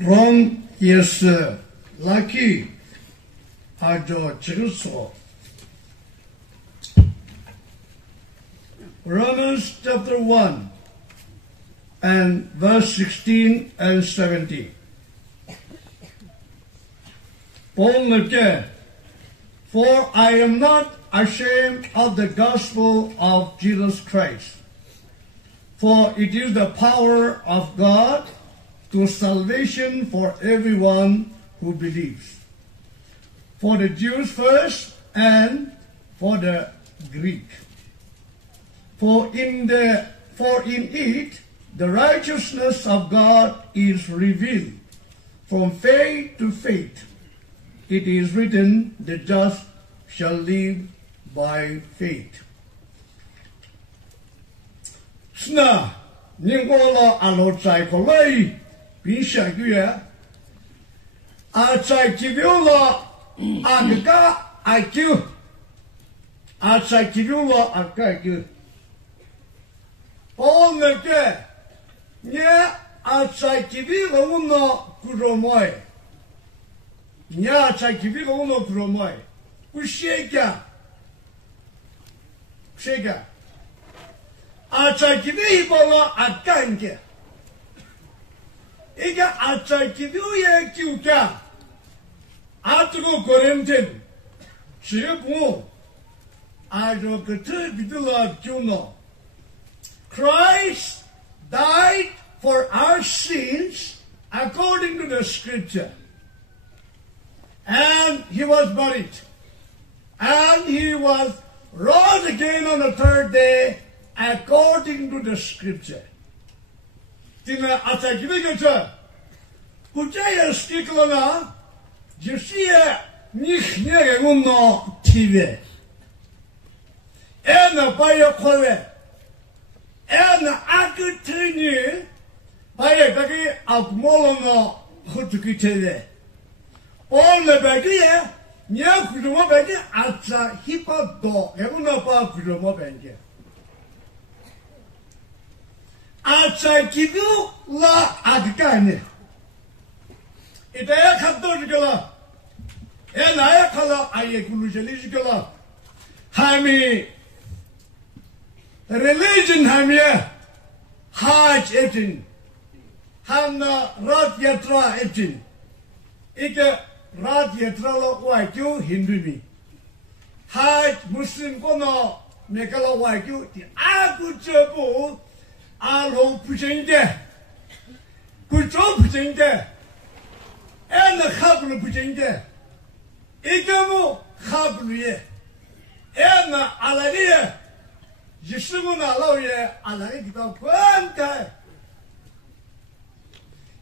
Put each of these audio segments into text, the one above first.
rom yes lucky ajo chiruso Romans chapter 1 and verse 16 and 17. Paul again, for I am not ashamed of the gospel of Jesus Christ, for it is the power of God to salvation for everyone who believes, for the Jews first and for the Greek. For in it the righteousness of God is revealed from faith to faith. It is written, the just shall live by faith. Sna ningola alo tsai kolai bin shagya a tsai kivyola agaga IQ a tsai kivyola agaga Paul neke nye atsai kivi uno kuromoy nye atsai kivi uno kuromoy ushega atsai kivi ibola akange ega atsai kivi ye kiuka atro koremten shibu aro kete bidula juno Christ died for our sins according to the scripture. And he was buried. And he was rose again on the third day according to the scripture. Tina atakivigata. Kujaya stiklana. Jisia nichne uno tive. Ena baya kore. En akutini baye bagi akmolongo khutukitele on le bagi nya kudumo bagi atsa hipodo ebuno pa kudumo benge atsa kidu la adkane idaya khabdo jigala en aya khala aye kulujeli jigala hami Religion hamye Hajj etin hamna Rath Yatra etin ike Rath Yatra lo waikyu Hindu mi Hajj Muslim kono mekala waikyu ti aku chebu alo pujenge kujo pujenge ena khablu pujenge ike mu khablu ye ena alaliye Yeshua Lawye Alai Kwanta.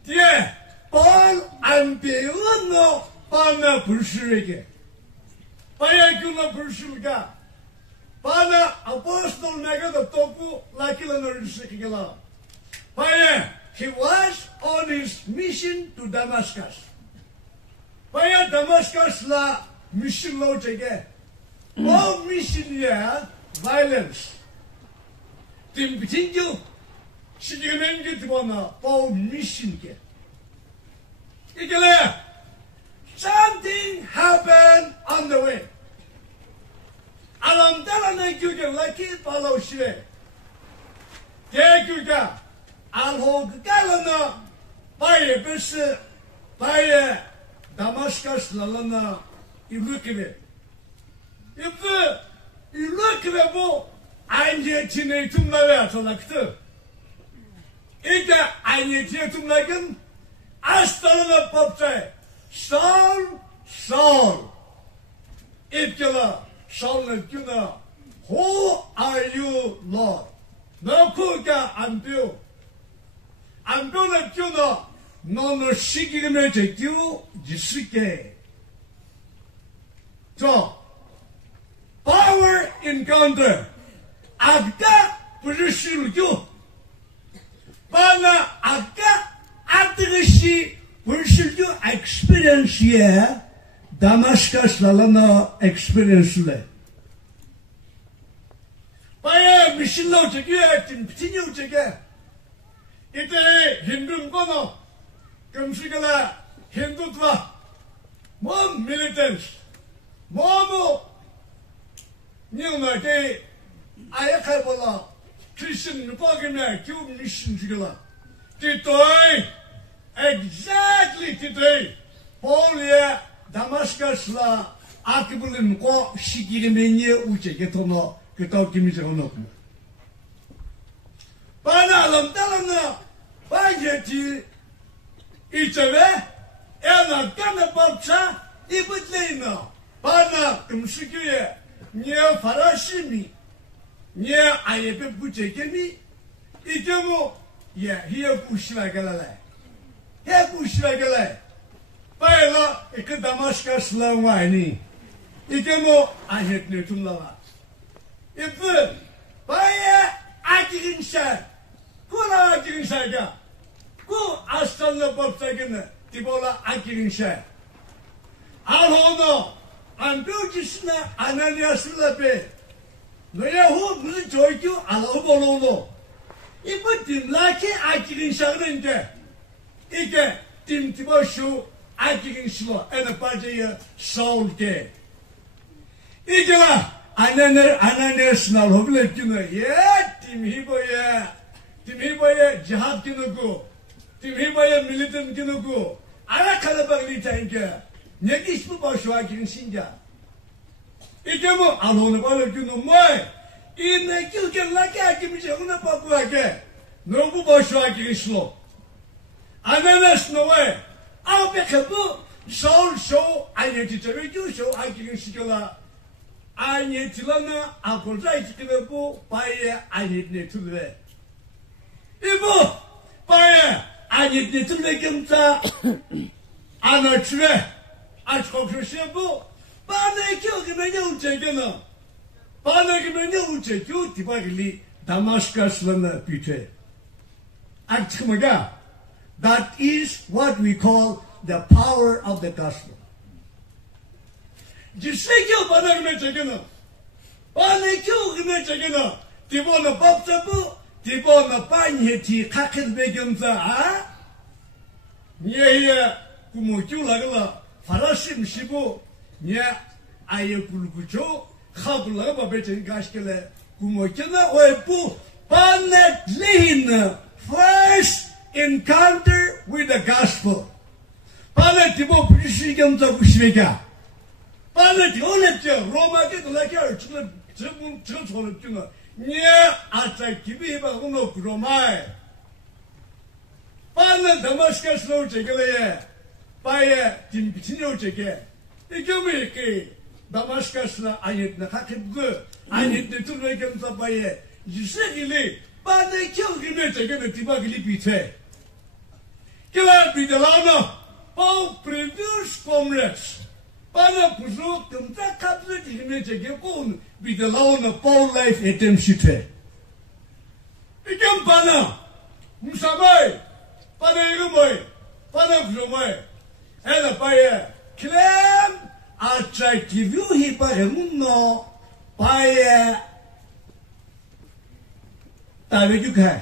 Dear Paul and Beuno Pana Purshurige. Payakuna Purshuga. Pana Apostle Mega the Topu Lakilano Sikigala. Paya, he was on his mission to Damascus. Paya Damascus la mission lojege. Oh mission yeah, violence. Tim bitinju 시지men gitu Paul mission ke. Ikele something happened on the way. Alam dalana gyuge laki palo shire. Te gyuga alho galana baye besi baye Damascus lalana ilukebe. İlukebe bu aynı çineyi tümlaya çolaktı. İlk aynı çineyi tümlakin aslanına popçay. Saul. İlkela Saul'ın günah. Who are you, Lord? Nakuga ambiu. Ambiu'nın günah. 너는 시기름에 제끼우 지스게. 저 power encounter. 아까 부르실교. 바나 아까 아드르시 부르실교 experience에 다마스커스라나 experience래. 바야 미실로 제끼야 진 비티뉴 제게. 이때 힌두는 거노 금식을 힌두트와 뭐 밀리턴스 뭐뭐 니나게 아야칼볼라 크리스천 누파게면 교우 미션 죽을라 Today, exactly today, Paul Damascus Akibulim ko Shikimenia Uche Getono, Ketokimisono. Panalam Talana, Pageti, Itave, Ella Ganapopsa, Ibutlino, Pana Kumshikia, near Farashimi, near Ayape Buchekemi, Itamo. Yeah, here Bushwagala. Here Bushwagala. Paila, ik Damascus Lawani. Ik heb I had no to lava. If the Paya Akinsha, Kula Akinshaga, go Aston the Bobsagan, Tibola Akinsha. Alhono, and Butisna, Ananias Lape. No, who will join you? Alobolo. Ibu tim laki akirin şahrınca, ike tim tiboşu akirin şlo, ene parçayı soğulke. İke la, anneler sınav hobile kino, ye tim hiboya cihad kino ku, tim hiboya militan kino ku, ara kalabak litayınke, ne iş bu boşu akirin şinca. İke bu, alhonu balık kino moy. İnne kilken laki akimişe ona papuake. No bu boşluğa girişlo. Ananas no way. Albeke bu sol show ayetitere show akirişikola. Ayetilana akozaitikile bu paye ayetne tulve. İbu paye ayetne tulve kimsa anaçve aç kokuşu bu. Bana kilkime ne uçekena. Bana gibi ne uçekiyor tibagili Damascus'la büte. Akçımaga. That is what we call the power of the gospel. Ciseki bana gibi çekene. Bana gibi çekene. Tibona babsa bu. Tibona panyeti kakil begimsa ha. Niye kumuçulagla faraşim şibu. Niye ayı kulkuçu. Kabulları babacığın kaçkele kumokena oy bu panetlihin first encounter with the gospel. Panet bu pişigen de pişmeka. Panet olepçe Roma'da dolayı çıkıp çıkıp niye atak gibi bakın Roma'ya. Panet Damascus'la çekele baye timpiçini çeke. İkimi ki Damascus'la ayetne hakibgı, ayetne turveken tabaye, yüsekili, bana kıl gibi çekene tiba gili bite. Kila bidelana, Paul previous comrades, bana kuzu kımta kaplı gibi çeke kun bidelana Paul life etem şite. İkem bana, musamay, bana yürümay, bana kuzumay, hele baye, klem, Atractiviu hiparemuno paye tabi kai.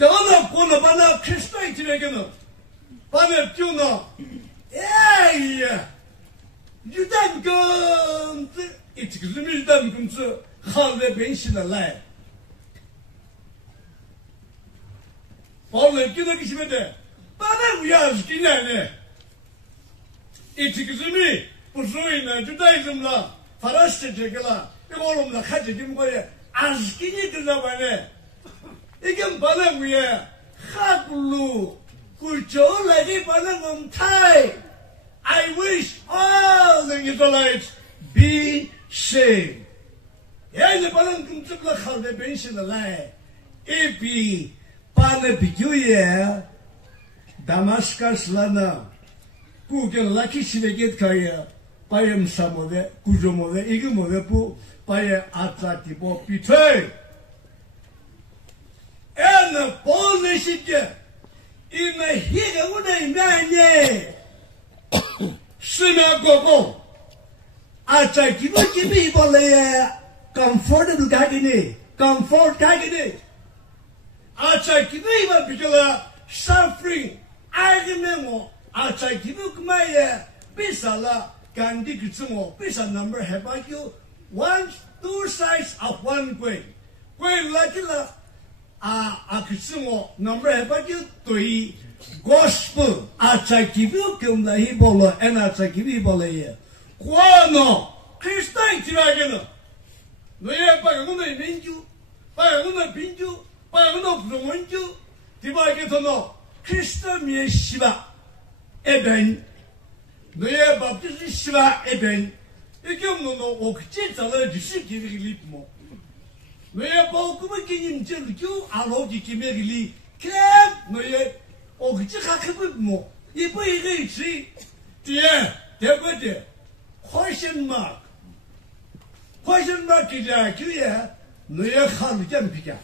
Dana konu bana Kristo itiregeno. Bana tuna. Ey! Judan gönz itikizimizden gönzü halve benşinalay. Vallahi kina kişimede. Bana uyaz kinane. İtikizimi Buzu'yla, Judaizm'la, Farsça çekila, oğlumla kaçakim koya, azkini kıza bana. İkim bana kuya, haklu, kuçoğla ki bana kumtay. I wish all the Israelites be saved. Yani bana kumtukla halde benşinalay. İpi, bana bigüye, Damascus'la Kuken laki siveget kaya payam samode kujomode igimode bu paya atlati bo pitay. En Paul neşike ina higa una imanye sinagogo atlati bo gibi bolaya comfortable kagini comfort kagini atlati bo bigala suffering 알겠네 아차 기도 그마에 비살라 간디 그쯤 비살 number 해봐요 one two sides of one coin coin 라질라 그쯤 number 해봐요 또이 gospel 아차 기도 그마 히볼라 엔 아차 기도 히볼라에 과노 크리스타인 지나게는 너의 바가는 민주 바가는 빈주 바가는 부정원주 디바게도노 크리스토미의 시바 에벤 너의 밥집이 시바 에벤 이게 너는 옥지 잘라 주시 기리리 뭐 너의 보고만 기님 저주 알로지 기메리 캡 너의 옥지 가크부 뭐 이거 있지 뒤에 대버데 question mark이자 그야 너의 칼 점피자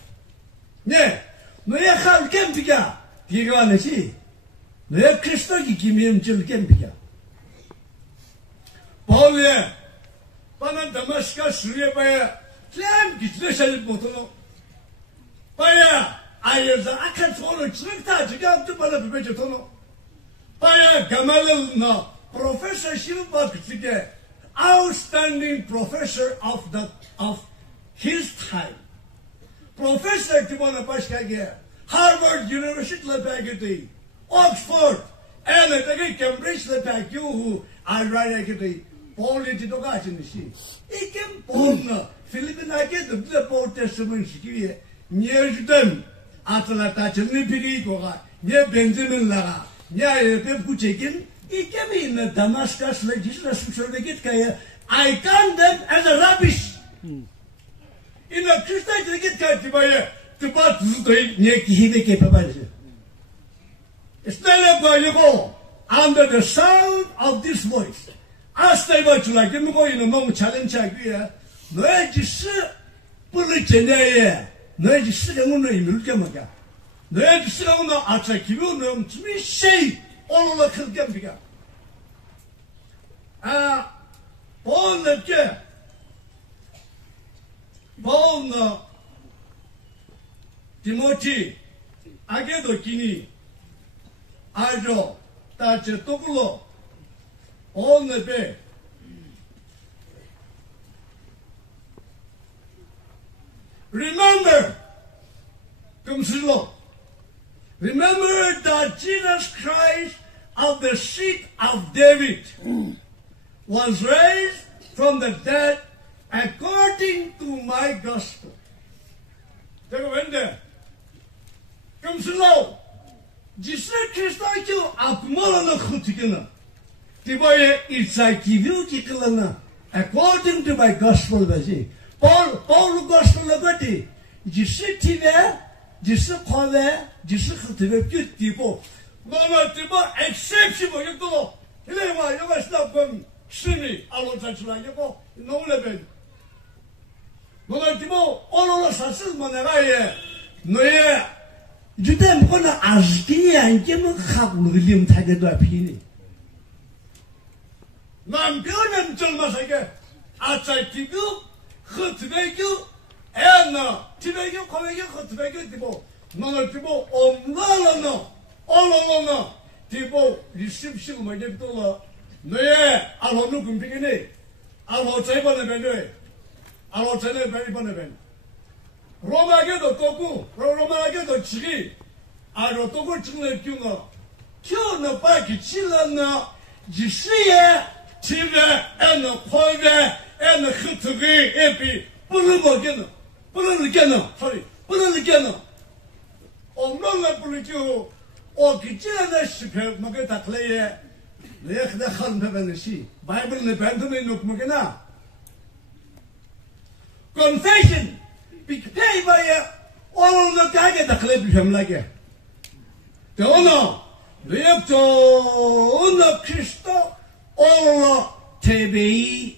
네 너의 칼 점피자 이거 하는지 너의 크리스토기 기면 줄 점피자 바울에 바는 다마스커스에 봐야 참 기술을 못하노 봐야 아이어서 악한 소를 즐다 지금 좀 받아 비벼줘 도노 봐야 가말르나 professorship 받게 outstanding professor of his time. Professor Timona Pashkage, Harvard University Lepagati, Oxford, and the Cambridge Lepagu, who I write a Pauli Titogachin. He came Pona, Philippine, I get the Port Testament near them, Atalata, Nipirigo, near Benjamin Lara, near Pepuchekin. He came in the Damascus legislature. I count them as a rubbish. In the Christian legislature, to part the capability. It's not valuable under the sound of this voice. As they were to like them go in a long challenge idea, no edges, Pulichene, no edges, no Milkamaga. No edges, no Achakibu, to me, say. all the Kilgambiga. Paul the Paul Timothy, Agedo Kini, Ajo, Tache Tokulo, all the bay. Remember, remember that Jesus Christ of the seed of David was raised from the dead according to my gospel. Take a window. Come slow. Jesus Christ you akmalana khutikana. Tibaye itsakiviutikana according to my gospel baji. Paul gospel labati. Jesus tive, Jesus khove, Jesus khutve kyut tipo. Mama tipo exceptional yuto. Ilema yoga stop from Sini alotachla yoko no level. Mama tipo all sasil managaye. Noye Judan kona azkiya ngem khablu lim thagedwa phini. Nam bionam chalmasage. Atsakigu khutbegu ena tibegu khomegu khutbegu tipo. Mama tipo omlalano ololano tipo reception magetola. Noye alonu kumpigene. Alo chaibane benwe. Alo chane benwe ben. Romagedo toku, Romagedo chigi, aro toku chile kyunga, kyo na baki chila na jishiye, chive, ena kwave, ena khuturi, epi, pulunigena. Omnonga pulikyo, o kichila na shipe, mageta kleye, lehde khalme beneshi, Bible ne bentome nuk magena. Confession. Pay by all the guy at the clip him like it. The honor, live to honor Christo, all TB,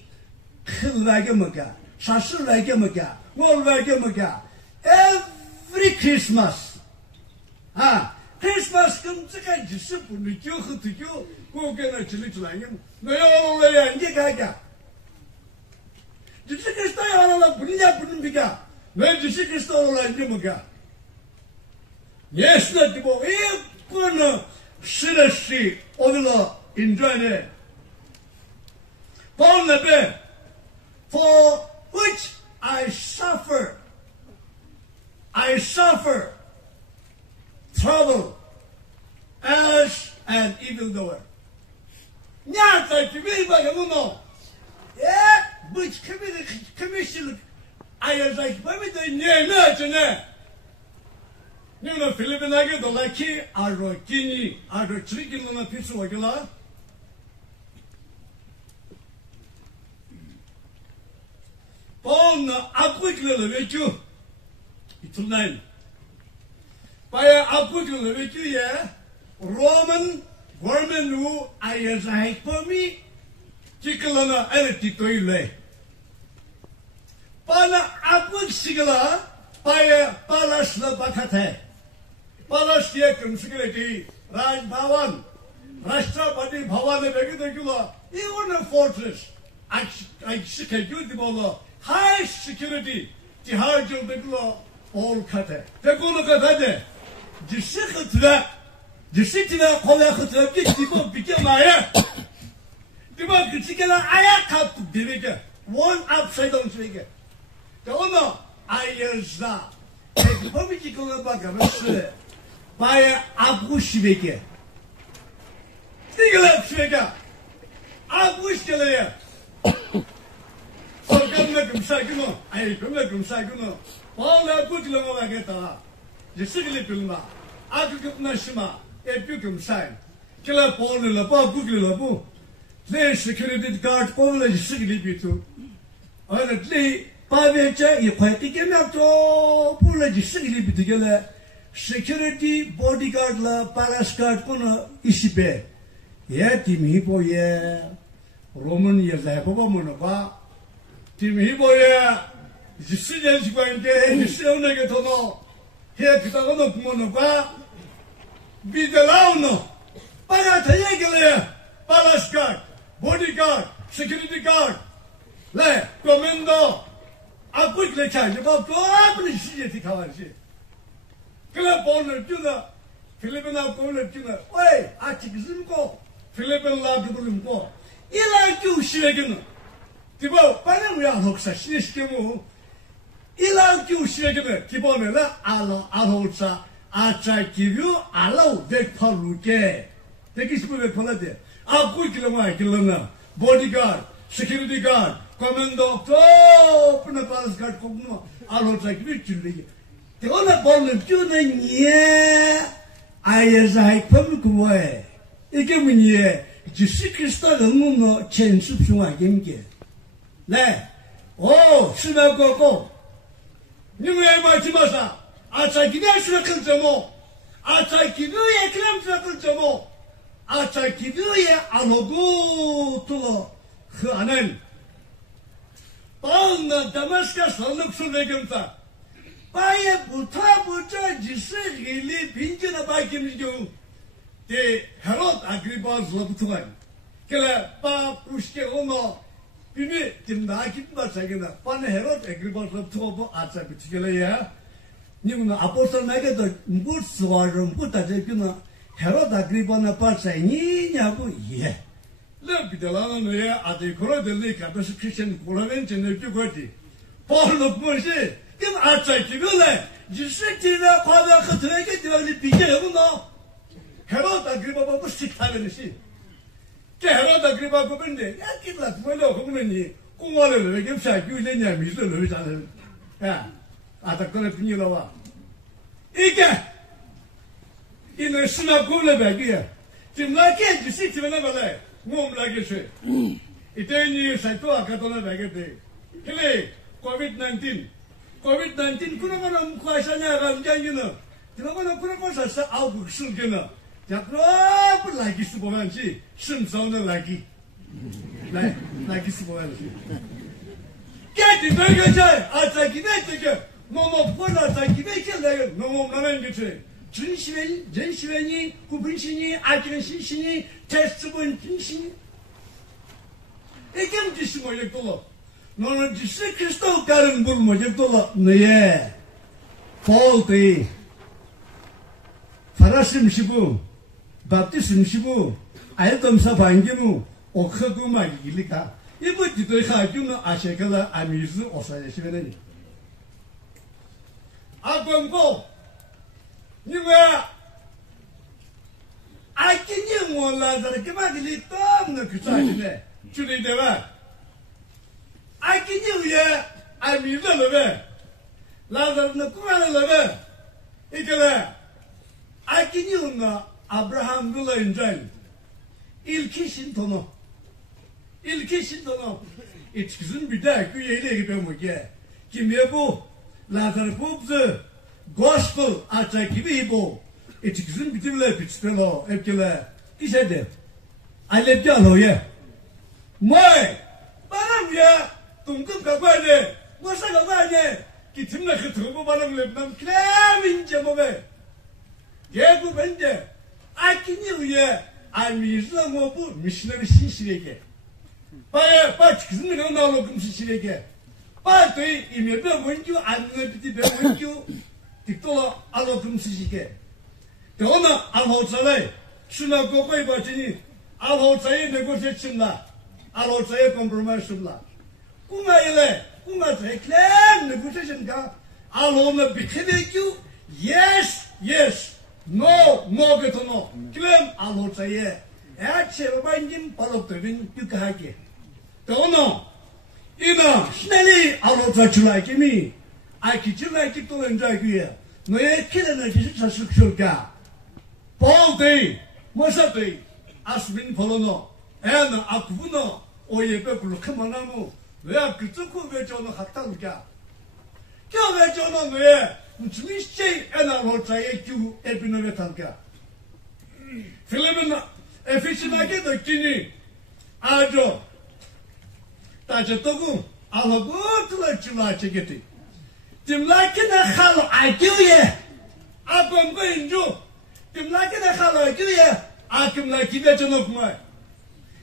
like a maga, Sasu like a maga, more like a maga. Every Christmas. Christmas comes again to simple, the you to you, who can actually like him. No, and you gaga. The second stay on a Buddha. When the secret store like Jimuga. Yes, not the boy, 是的是我的了 enjoy 呢。保罗呢 ，for which I suffer trouble as an evildoer。你在这边吧，有没有？不是commission，哎呀，在外面的年呢，真的。你们菲律宾那个都来去，阿罗基尼，阿罗最近那批次我给了。保罗阿贵给了维州，一出来，把阿贵给了维州也 ，Roman government 如哎呀在方面，这个了呢，哎，这对了，把那阿贵是个了，把那是了把他抬。Palestine Security, Raj Bhavan, Rashtrapati Bhavan, even a fortress, I schedule the high security, the hard job the all cut. The Gulukata, the city of Holakata, people became my the one particular Ayaka to the one upside down figure. The owner, Ayazza, a political bugger. Baya Abu Shibeke. Tiggle Shibeka. Abu Shibeke. So come like him Saguno. I come like him Saguno. All the good Lomageta. The Sigli Pilma. Akuk Nashima. A Pukum sign. Killer Paul in the Bob Google Labu. Then security guard Paul and Sigli Pitu. Honestly, Pavecha, you quite taken up to pull a Sigli together. Security bodyguard la palace guard kono isibe ye team hipo ye Roman ye la papa mono ba team hipo ye jisine jigwande jisone ke tono he kita kono mono ba bidalauno para thaye gele palace guard bodyguard security guard le commando apuk le charge ba ko apni siye tikhawansi Kila Bonner Tuna, Filipina Bonner Tuna, Oi, Achikzimko, Philippine Labdimko, Ila Ju Shagin, Tibo, Panamia Hoxa, Shiskimu, Ila Ju Shagin, Tibonella, Ala Alhosa, Acha Kivu, Alo, Vek Paluke, Take his movie Polade, I'll quick Kilona, bodyguard, security guard, commando, open the palace guard, Alhosa, Victory. The other ball of Junan, yeah, I as I come away. You give me here, the secret star of Muno, change to my game gear. Lad, oh, should I go? You may my Timasa. I take you a circle to more. I take you a clam circle to more. I take you a logo to Hanan. On the Damascus, I look so vacant. Baya buta buta jise gili pinche na ba kim jo te Herod Agrippa zlobtuan kela pa pushke ono bimi tim na kim ba sagena pan Herod Agrippa zlobtuo bo acha bichgele ya nimna apostol nage do mbut swarum buta je kina Herod Agrippa na pa sai ni nya bu ye le bidala no ya ade koro de le ka ba Christian koraven chene ju goti Paul no moje Kim acha kibule, jisitine kada khatıreke divali pike yabuno. Herod Agrippa bu siktalenishi. Ke Herod Agrippa bu bende. Ya kitlat böyle okumeni. Kumalı ve kimse güylenya mizle lüzanı. Ya, atakları pinilava. İke. İne sınavkule belki. Timlake jisitine böyle. Mumlake şey. İteni sayto akatona belki de. Kile COVID-19. COVID-19 kuna mukhaşana ramjan yunu. Kuna koşasa avuk sılgını. Yapro lagi subomanci. Simsona lagi. Lagi subomanci. Geti böylece ataki nomo pola ataki bekle nomo namen geçe. Cinşveni, kubinşini, akinşini, testubun cinşini. Ekim cismo yektolo. 너는 지스 그리스도 가른 물 뭐지 또 너의 볼때 파라심 시부 baptism 시부 알덤사 반기무 오크구마 이리까 이거 뒤도 하주는 아시카라 아미즈 오사야시베니 아범고 니가 아끼니 몰라서 그만들이 땀는 그 사진에 줄이대봐 아끼니 위에 아미즈를 라자르는 꾸마를 이거래 아끼니 온나 아브라함 글렌전 ilki 신도노 이치슨 비다 그 얘기를 배우게 김여부 라자르 부브즈 gospel 아차 기비보 이치슨 비틀레 비츠펠로 에켈레 이세데 알레자로예 뭐이 바람이야 동금 가봐야지 뭐사 가봐야지 기침나 그 들고 바람 랩남 클레민제 몸에 예부 벤제 아끼니 위에 아미즈나 뭐부 미시너리 신시에게 빠 지금 내가 나로 금시시에게 빠 또이 이메베 원주 안내비디 베 원주 딕토라 알로 금시시게 더나 알호자래 수나고고이 바지니 알호자에 네고시침라 알호자에 컴프로마이스라 꾸마이레 클랜 네고시션가 알호나 비케베큐 yes no 그토노 클램 알호자에 애체반진 발업되는 그하게 더너 이나 신나리 알호자 줄라기미 아기 줄라기 또 연자기야 너의 키는 기술 사실까 볼데이 뭐사데이 아스빈 폴로노 애나 아쿠노 오예베 블루크만나무 왜 그쪽고 왜 저는 학당이야 저왜 저는 왜 무슨 애나 알호자에 주 에비노베 tanka 필리핀 에피시나게 듣기니 아죠 따져도고 알아보트라 지마치게티 dimlaki나 칼로 아교예 아범고 인주 dimlaki나 칼로 아교예 아금라키베 저노구마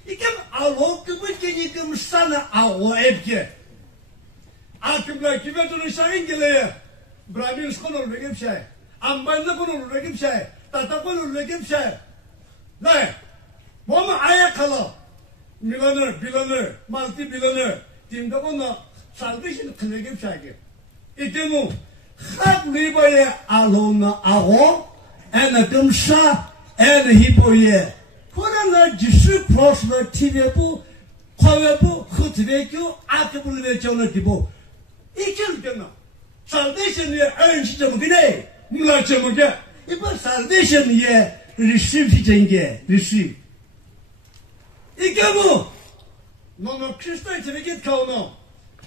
이게 알호그부지니 금사나 아오에게 아금라키베 저노 샤인길레 브라민 스코노 레겜샤이 암반나 코노 레겜샤이 따따코노 레겜샤이 네 뭐만 아야칼로 빌러너 멀티 빌러너 팀도고나 살베이션 클레겜샤이게 이때무 학 리버에 알로나 아고 에나 금사 에나 히포예 코로나 지수 프로스너 티베부 과외부 흐트베교 아크불레 저너 디보 이kel되나 살베이션에恩시점 그네 물라점게 이번 살베이션에 receive 쟁게 receive 이게뭐 너는 크리스토에 되게 가오노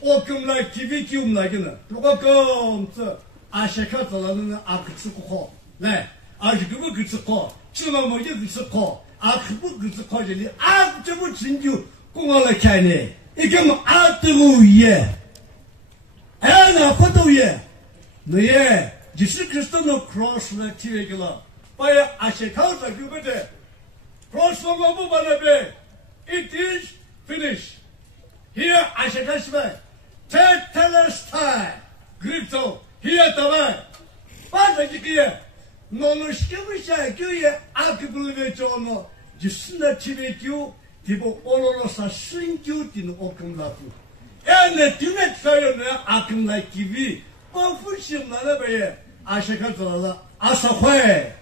오금라 기비기움나기는 누가 검서 아시카들라는 아크츠코 네 아시그부 그츠코 치마모이 그츠코 아크부 그츠코들이 아크츠부 진주 공알라 캐네 이게 뭐 아뜨우예 에나 포도예 너의 예수 그리스도의 크로스를 티베길라 바야 아시카우자 그거데 크로스가 뭐 바라베 it is finished here 아시카시베 테텔레스타이 그리스도 here 다바 빠져지기에 너는 시켜보시야 교회 아크불레 저노 예수나 티베교 디보 올로로사 신교 디는 오금라프 에네 디네 사요네 아금라 기비 뻔푸시나라베 아시카들라 아사회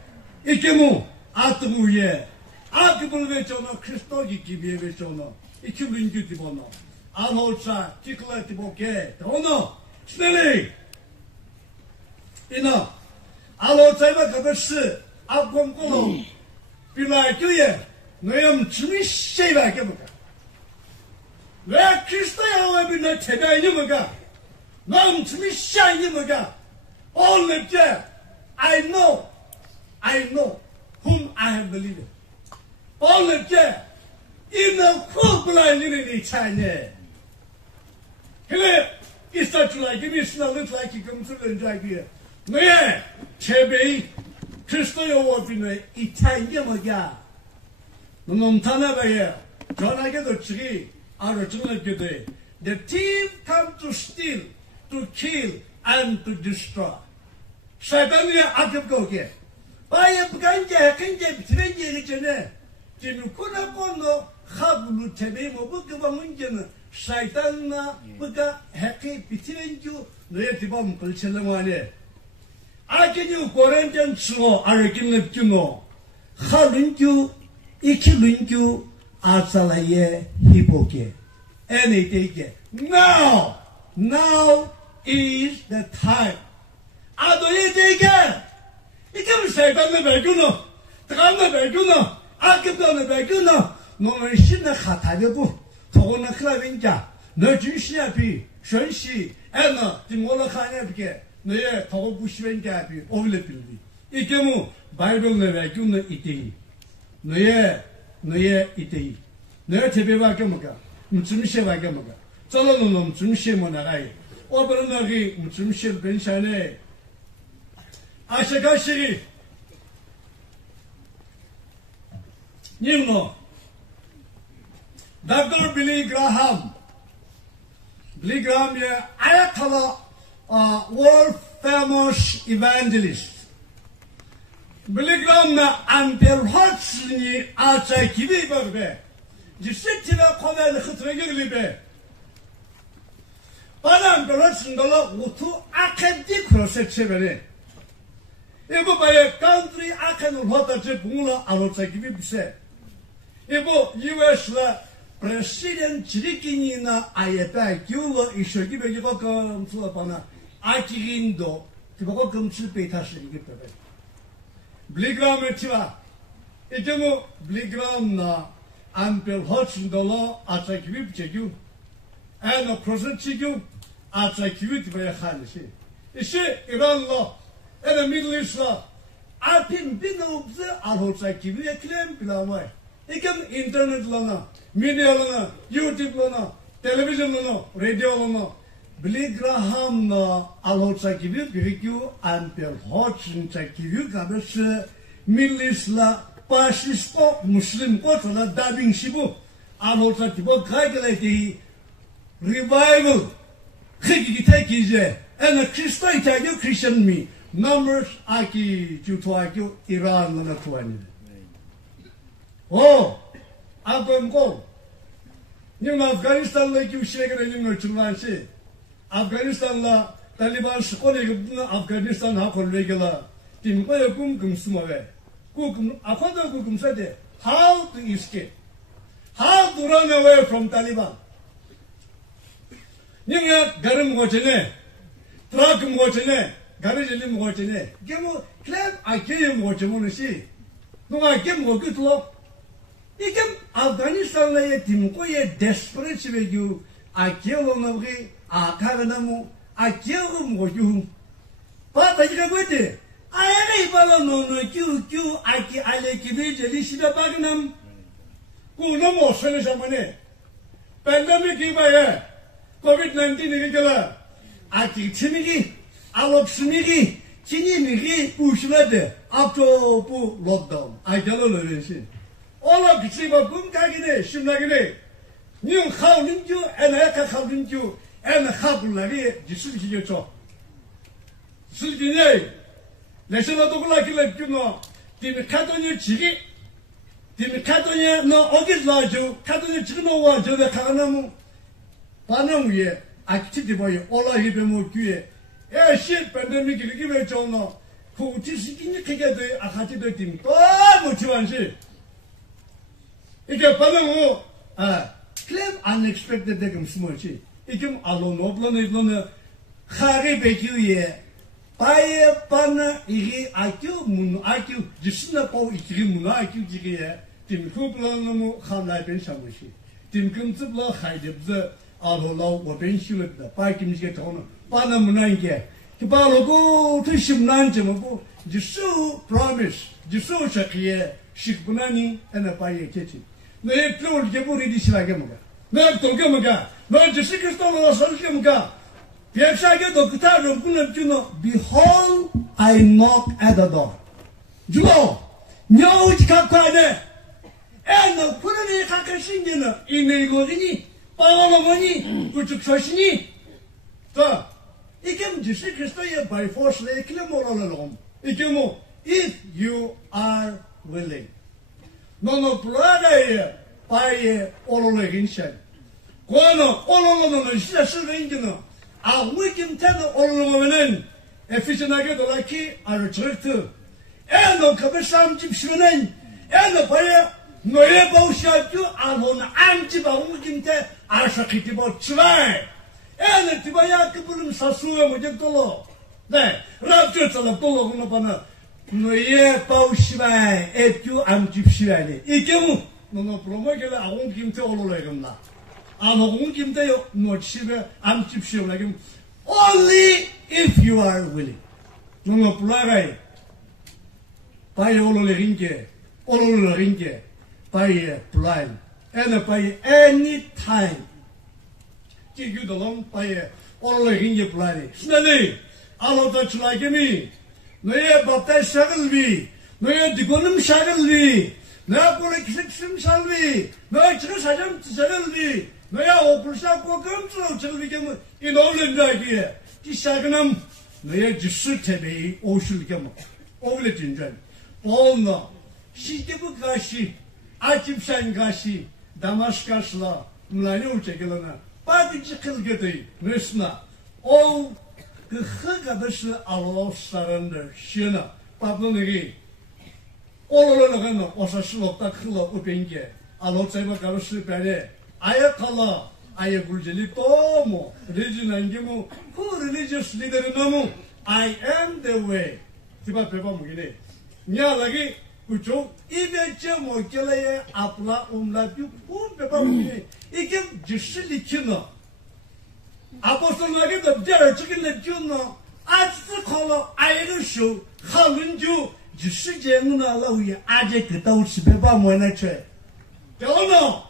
이게무 아트무예 아크불레 저노 크리스토기 기비에 저노 이큐민주 디보노 알호자 티클라 디보게 도노 스넬리 이나 알호자가 그것이 아공고로 빌라교에 너염 주미 쉐이바게 뭐가 왜 크리스토야 왜 빌라 제가이니 뭐가 너염 주미 샤이니 뭐가 all of that I know whom I have believed all of that in the full blind in China 그래 it's like it is not like you come to the idea 네 제베이 크리스토야 왜 빌라 이타이니 뭐가 너무 타나봐요. 전화기도 치기 알아주는 게 The thief come to steal, to kill, and to destroy. 사단이 악업거기에 Baya buganje kanje bitren geçene. Cemi kuna kono hablu tebemo bu kıvamıncını şeytanla bu da hakkı bitirencu ne tibam kılçılımane. Acını korencan çıo arıkınlıp cüno. Haluncu ikiluncu azalaye hipoke. Eneyteke. Now is the time. Adoye teke. İkimiz şeytanla belgunu. Tıkanla belgunu. Akıplarla belgunu. Nonun şimdi hatalı bu. Toğuna kılavınca. Ne cünşü yapı. Şönşü. Ena. Dimola khane yapı. Neye toğu bu şivenke yapı. Ovle bildi. İkimiz Bible'la belgunu iteyi. Neye iteyi. Neye tepe bakamaga. Mutsumishe bakamaga. Çalanın mutsumishe monagayı. O barınagi mutsumishe benşane. Aşağı şiri. Nimno. Dr. Billy Graham. Billy Graham ya ayakala world famous evangelist. Billy Graham na amperhatsni aça gibi be. Cissetine kovel hıtre gibi. Bana amperhatsndola utu akademik proses çeviri. Bu bayağı country akanın hatacı bununla alırsa gibi bir şey. Bu US'la president çirkinliğine ayete yolu işe gibi bir bakımsız bana açığında bir bakımsız beytaşı gibi böyle. Billy Graham'ı çiva. Bu Billy Graham'la ampel haçındalı açık gibi bir çekiyor. En o proses çekiyor açık gibi bir halisi. İşte İran'la and the Middle East Alpin binobze alhosa gibi eklem bilamay. İkem internet lana, medya lana, YouTube lana, televizyon lana, radyo lana. Billy Graham alhosa gibi birikiyor ampel hotçınca gibi kabısı Middle East'la Paşisto Muslim kotala dabing şibu alhosa gibi kaygılaydı revival kıkı tekize and the Christian me. Numbers aki jutuaki Iran na tuani. Oh, abem ko. Yung Afganistan'la iki uşaya göre yung ölçülmesi. Afganistan'la Taliban şikole gibi Afganistan hakkında gela. Tim koya kum sumave. Kum akada kum sade. How to escape? How to run away from Taliban? Yung ya garim gochene, truck gochene. Garajeli mochene, gemo klem akeye mochemonu si. Nunga gem gokutlo. İkem Afganistan'la yetim koye desperate veju akelo nabri akaganamu akelo moju. Pata jika kote. Ayare bala nono kyu aki aleki vejeli shida bagnam. Kuno moshene jamane. Pandemic ibaya. COVID-19 nikela. Aki timigi. Alopsumiri, Çinimiri uçladı. Apto bu lockdown. Aydalı öğrensin. Ola biçi bakım kagine, şimdagine. Nyum kavlincu, enayaka kavlincu, en havluları cisil ki geço. Silgine, leşela dokula kile güno, dimi kadonyu çigi, dimi kadonyu no ogizlaju, kadonyu çigi no vaju ve kaganamu. Bana muye, akiti boyu, ola hibe mu güye. Shit, pandemic gibi çoğunluğu. Kuğutusu ikinci kegede akati döktüm. Toğu muçuvanşı. İki bana mu, claim unexpected dekim smoçi. İkim alon oblanı iblanı, khari beküye. Paye bana iki akü munu akü, cisine pau iki munu akü cikiye. Tim kuplanı mu khamlay ben şamışı. Tim kımtıpla haydibze alolav ve ben şülüpde. Pay kimcike toğunu. Bana munange, ki balogo tışımlancı mı bu? Cisu promise, cisu şakiye, şık bunani ene paye keçi. Ne yapıyor ki bu ridi şilage mı? Ne yapıyor ki mı? Ne cisu Kristoğlu sarışı mı? Piyakşage doktor rokunu cuno. Behold, I knock at the door. Cuno, ne uç kapkane? Ene kurani kakasingene, inegorini, bağlamani, küçük şaşini. Ta. İkim Cisu Kristo'ya by force le eklem olalım. İkim o if you are willing. 너는 불안해 바에 오로를 인생. 그거는 오로는 진짜 쓰는지는 아 우리김 때는 오로는 에피전하게 돌아키 아르 저트. 애는 그배 삼집시는 애는 바에 너의 보시아주 아몬 안집아 우리김 때 아사키티보 치와이. 애는 디바야 그분은 사수에 뭐적돌로. 네, 랍주처럼 돌아오는 바나 너의 보시와이 애주 안집시와이. 이 경우 너는 프로모게를 아공 김태 오로래금나. 아공 김태요 너 집에 안집시오라금. Only if you are willing. 너는 불라가이. 바이 오로래긴게 오로래긴게 바이 blind. And by any time. 기규도는 바이 오로래긴게 blind. 신나니 알아다 줄라게미. 너의 밥대 샤글비. 너의 디고는 샤글비. 너의 꼬리 기색심 샤글비. 너의 지금 사장 샤글비. 너의 오불샤 꼬금스러운 샤글비게면 이 놀는 자기에 이 샤그남 너의 지수 태비 오실게면 오글레 진전. 보너 시계부 가시 아집산 가시 다마스카스라 물라니 오체gelana 빠지지 클게데 너스나 오 그 허가듯이 알로 사람들 시나 빠블내기 오로로가는 오사슬없다 클로 우빈게 알로 제바 가르스 베레 아야 칼라 아야 굴젤리 또뭐 리지난게 뭐 그 religious leader 너무 I am the way 티바 베바 무기네 냐라기 그쪽 이베체 모켈레 아플라 um라뷰 그 베바 무기네 이게 지실리 키노 아포스톨에게 답자를 지킬래 주노 아츠 콜로 아이르쇼 할은주 지시제는 알아우에 아제 그다우 집에바 뭐나체 저노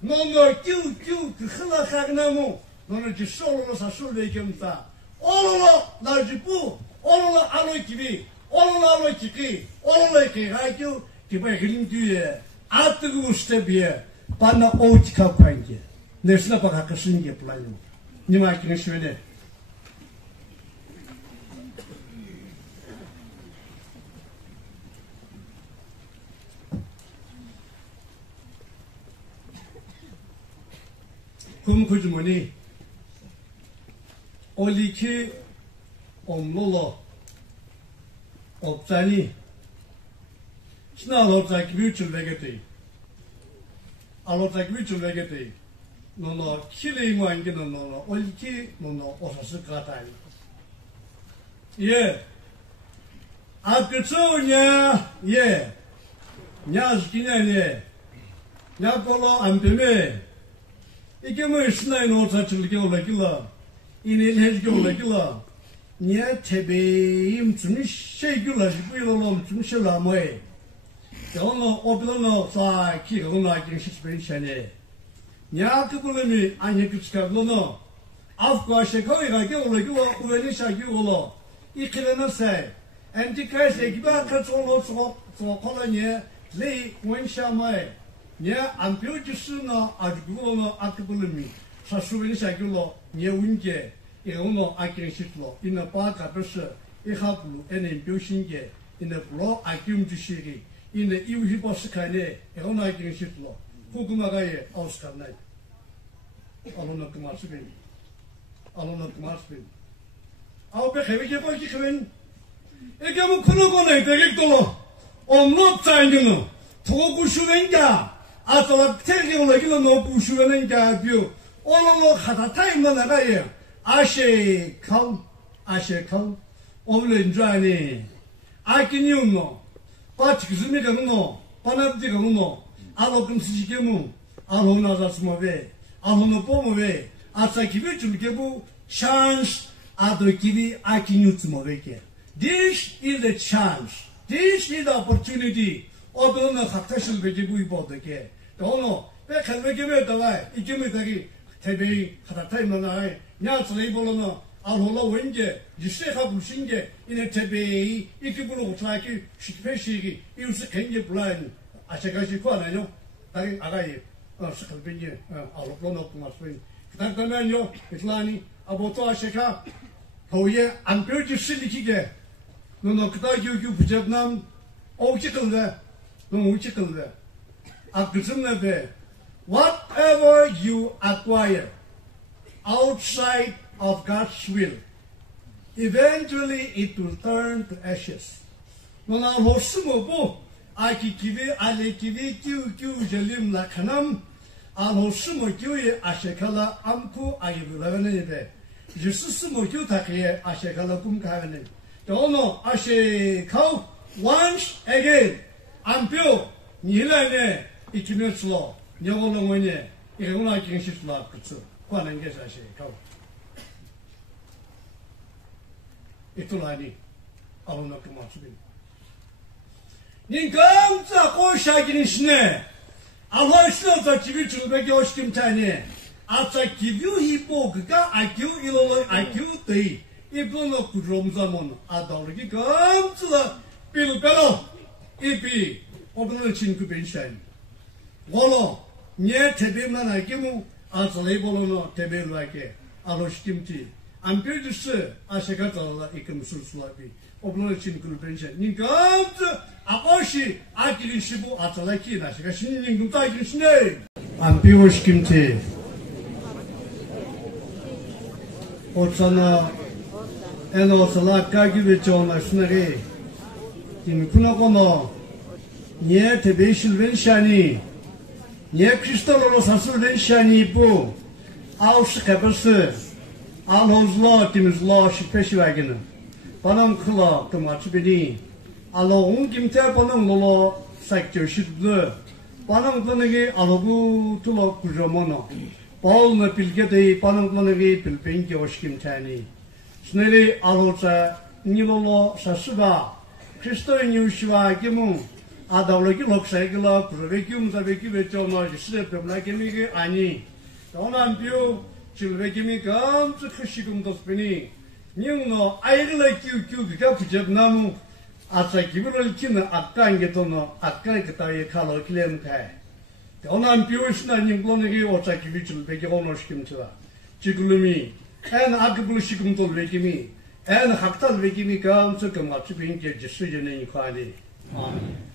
너너 큐큐 그 흘러가나무 너는 지솔로 사솔레 겸다 오로로 나지부 오로로 알로이키비 오로로 알로이키키 오로로이키 가이큐 기바이 그린뒤에 아뜨고 스텝이에 반나 오치카 관계 내스나 바카카 신게 플라이你们跟学的，그럼 그 주머니 올리키 엄로로 없자니 신나로 없자기 뮤출되겠대 알로자기 뮤출되겠대 너너 키레이모 안기는 너너 올키 너너 오사스 가다니 예 아그초냐 예 냐스키냐네 냐콜로 안데메 이게 뭐 신나이 노사 줄게 올라길라 이네 해줄게 올라길라 냐 테베임 좀 쉐귤라 지부일로 좀 쉐라모에 저너 오빌로 사 키고나 긴시스페이션에 냐 그분이 아니 그치가로노 아프가시 거기가 겨울로 우연히샤기올로 이크레나세 엔티카세 기바 카솔로 소 콜로니에 레이 원샤마에 냐 안표지스나 아주고노 아크불미 사수빈샤기올로 냐 운게 이오노 아키시틀로 이나 바카버스 이하블루 에네 뷰신게 이나 블로 아키움지시기 이나 이우히버스카네 이오노 아키시틀로 고구마가에 아우스카나이 알로나 그마스빈 알로나 그마스빈 아우베 헤비게 버기 그웬 이게 뭐 그런 거네 되겠돌로 엄럽 자인는 도구슈wen가 아토라 테기올로 이거 너 부슈wen가 뷰 오로로 하다타임나 나가예 아셰칸 오늘인자니 아키니우노 파치그즈미가노 파나브디가노 알로금스지게무 알로나자스모베 알로노 포모베 아사키베 줄게부 chance 아도키비 아키뉴츠모베게 this is the chance this is the opportunity 어도나 학타실 베지부 이보데게 도노 베칼베게베다가 이게메다기 테베이 하다타이마나이 냐츠레이볼로노 알로라 웬게 지세가 부신게 이네 테베이 이키부로 고차키 시페시기 이우스 겐게 블라인 아세가시 과나요 다리 아가이 스칼빈게 알로로노 쿠마스빈 그다음에요 이슬라니 아보토 아세카 거기에 안표지 실리키게 너는 그다 교육 부적남 오직을래 너 오직을래 그쯤에 whatever you acquire outside of God's will, eventually it will turn to ashes. 너나 호스모보 아기기비 알레기비 끼우끼우 절림 라카남 호스모 끼우에 아셰칼라 암쿠 아이블라가네데 주스스모 끼우타키에 아셰칼라 꿈가가네 너너 아셰칼 once again 암표 니라네 이키면슬로 녀고롱원에 이거나 경시슬라 그츠 관한 게 아셰칼 이틀라니 아로나 그마스빈 닌 감자 꼬샤기는 신네 알화시로서 집을 준비하기 오시김타니 아차 기뷰히보 그가 아큐 일로로 아큐 데이 이분노 구롬자몬 아다르기 감자 빌벨로 이비 오브는 친구 벤샤인 원로 nye tebeman akimu azalebolono tebelu ake aloshkimti ampirdüsü aşekatala ikimsuslabi oblo için kulbenşe ninkamt akoshi akilişibu atalaki naşeka şimdi ninkumta akilişne ampiyoshkimti otsana eno salaka çoğunlaşınları kimkunakono nye tebeşilbenşani nye kristallolo sasulbenşani bu avşı kapısı alhozla timizla şipeşivagini banam kıla tımaçı beni alağın kimte banam lolo sakçöşüdlü banam klanıge alagu tula kujamono bağılma pilgedeyi banam klanıge pilpenki hoş kimtani sneli alhoza nilolo sasıga Kristoy nyuşva kimu adavlaki loksaygla kurveki umzaveki veçona jisle problemaki ani donampiu chilvekimi kam tsukhishigum dospeni nyungno ayrla kyukyu ga pujabnamu atsa kibirol kin akkange tono akkai kataye khalo kilem khai donampiu shna nyunglonegi otsa kibichilveki onoshkimchwa chigulumi en akbulshigum tolvekimi en haktal vekimi kam tsukum atsukin ke jisujene ikhani amen